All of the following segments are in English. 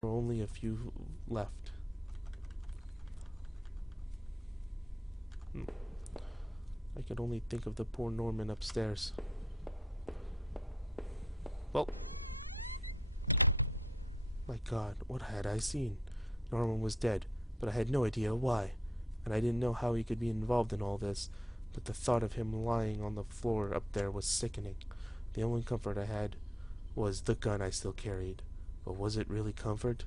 There were only a few left. I could only think of the poor Norman upstairs. Well, my God, what had I seen? Norman was dead, but I had no idea why, and I didn't know how he could be involved in all this, but the thought of him lying on the floor up there was sickening. The only comfort I had was the gun I still carried. But was it really comfort?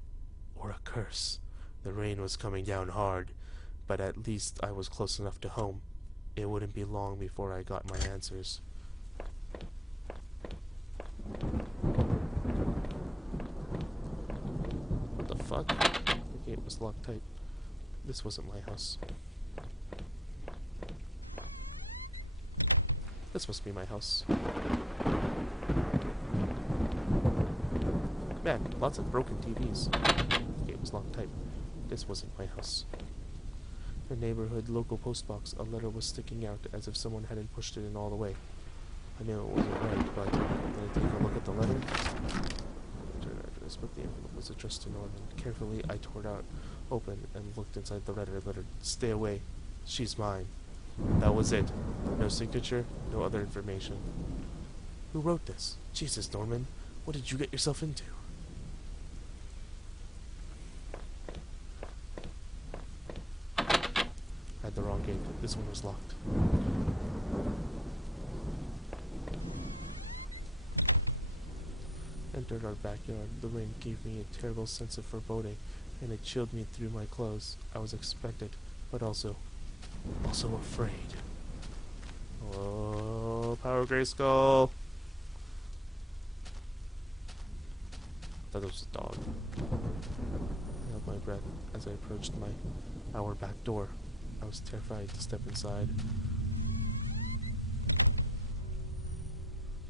Or a curse? The rain was coming down hard, but at least I was close enough to home. It wouldn't be long before I got my answers. What the fuck? The gate was locked tight. This wasn't my house. This must be my house. Man, lots of broken TVs. The gate was locked tight. This wasn't my house. The neighborhood local post box, a letter was sticking out as if someone hadn't pushed it in all the way. I knew it wasn't right, but then I take a look at the letter. Turn address, but the envelope was addressed to Norman. Carefully, I tore it out open and looked inside the letter. Lettered, "Stay away. She's mine." That was it. No signature, no other information. Who wrote this? Jesus, Norman, what did you get yourself into? I had the wrong gate. This one was locked. Entered our backyard. The rain gave me a terrible sense of foreboding, and it chilled me through my clothes. I was expected, but also afraid. Oh, Power Grayskull! I thought it was a dog. I held my breath as I approached our back door. I was terrified to step inside.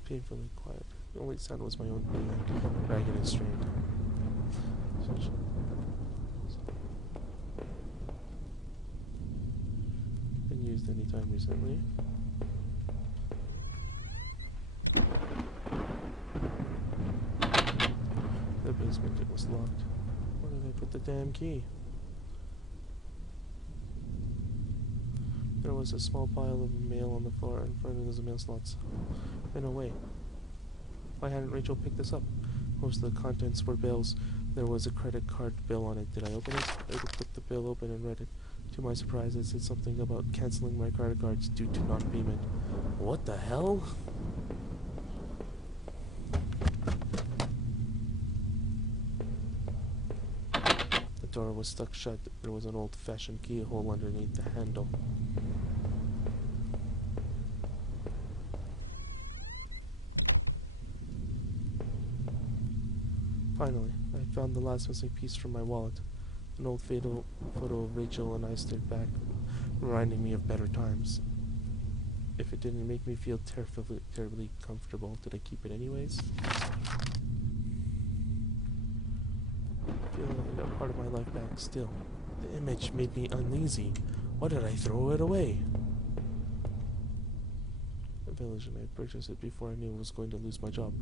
Painfully quiet. The only sound was my own breathing, ragged and strained. Been used any time recently. The basement, it was locked. Where did I put the damn key? There was a small pile of mail on the floor in front of the mail slots. In a way. Why hadn't Rachel picked this up? Most of the contents were bills. There was a credit card bill on it. Did I open it? I flipped the bill open and read it. To my surprise, it said something about canceling my credit cards due to non-payment. What the hell? The door was stuck shut. There was an old-fashioned keyhole underneath the handle. Finally, I found the last missing piece from my wallet. An old photo of Rachel and I stood back, reminding me of better times. If it didn't make me feel terribly comfortable, did I keep it anyways? Feeling like I got part of my life back still. The image made me uneasy. Why did I throw it away? The village and I purchased it before I knew I was going to lose my job.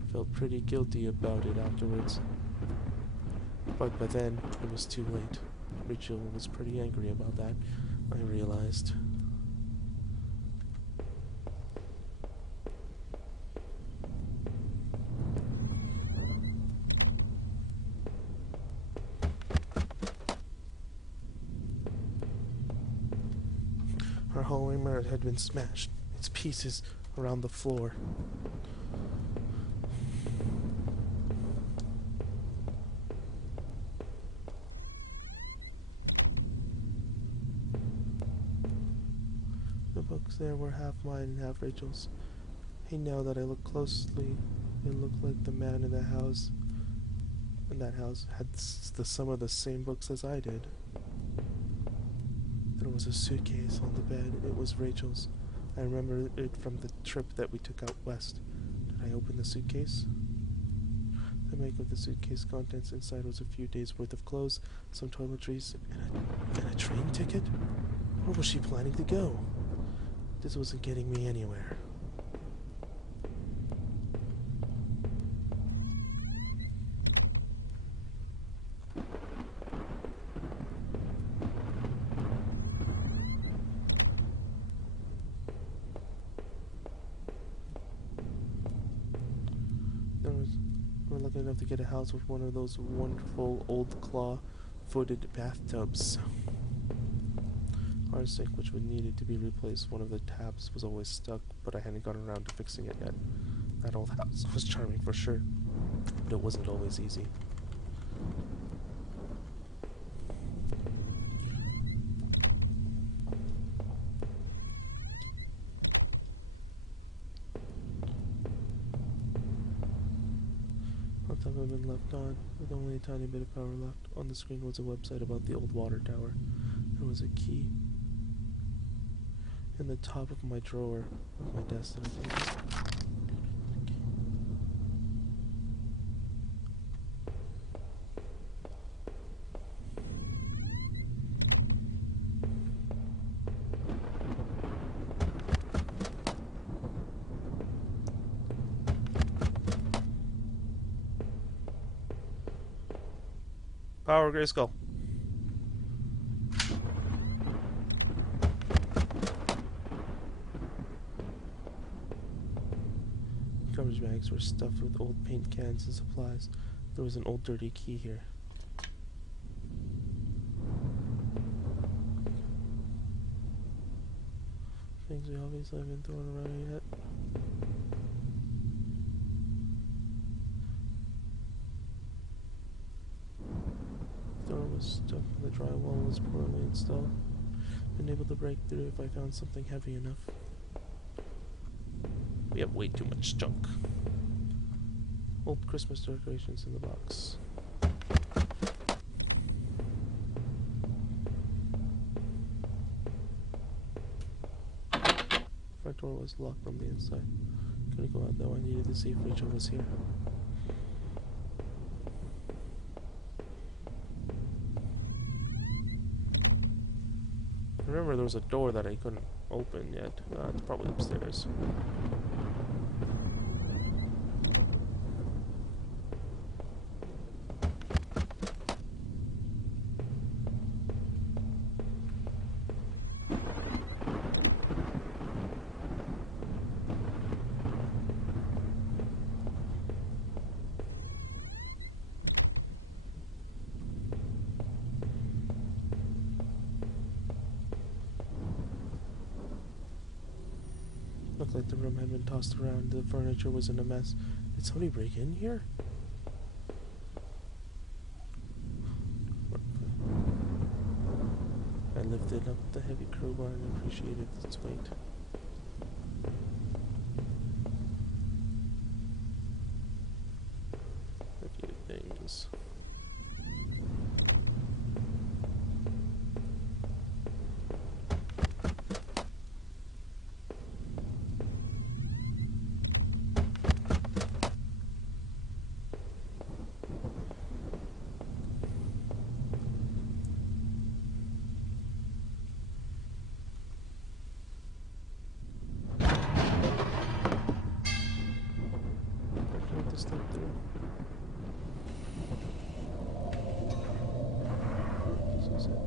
I felt pretty guilty about it afterwards. But by then, it was too late. Rachel was pretty angry about that, I realized. Our hallway mirror had been smashed, its pieces around the floor. The books there were half mine and half Rachel's. Hey, now that I look closely, it looked like the man in that house had some of the same books as I did. There was a suitcase on the bed. It was Rachel's. I remember it from the trip that we took out west. Did I open the suitcase? The make of the suitcase contents inside was a few days' worth of clothes, some toiletries, and a train ticket? Where was she planning to go? This wasn't getting me anywhere. lucky enough to get a house with one of those wonderful old claw-footed bathtubs. Our sink, which would needed to be replaced, one of the taps was always stuck, but I hadn't gotten around to fixing it yet. That old house was charming for sure, but it wasn't always easy. The top had been left on, with only a tiny bit of power left. On the screen was a website about the old water tower. There was a key in the top of my drawer of my desk that I think. Power Grayskull. Garbage bags were stuffed with old paint cans and supplies. There was an old dirty key here. Things we obviously haven't thrown around yet. The door was stuck in the drywall, was poorly installed. Been able to break through if I found something heavy enough. We have way too much junk. Old Christmas decorations in the box. Front door was locked from the inside. Couldn't go out though. I needed to see if Rachel was here. Remember, there was a door that I couldn't open yet. It's probably upstairs. Looked like the room had been tossed around. The furniture was in a mess. Did somebody break in here? I lifted up the heavy crowbar and appreciated its weight. A few things. Step through. This is it.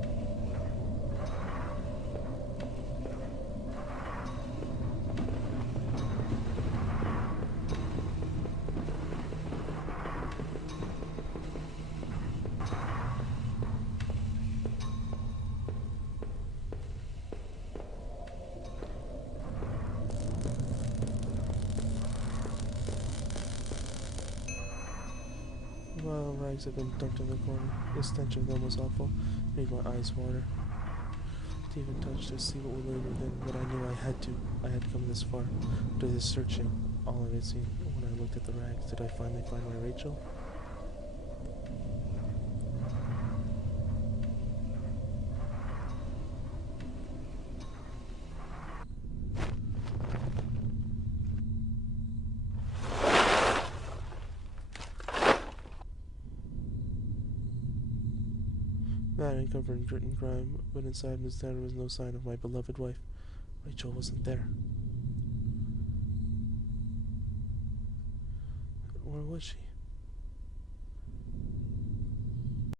Well, rags had been dumped in the corner. The stench of them was awful. Made my eyes water. To even touch to see what would lay within, but I knew I had to. I had come this far. To this searching, all I had seen when I looked at the rags. Did I finally find my Rachel? Mad and covered in dirt and grime, but inside Miss there was no sign of my beloved wife. Rachel wasn't there. Where was she?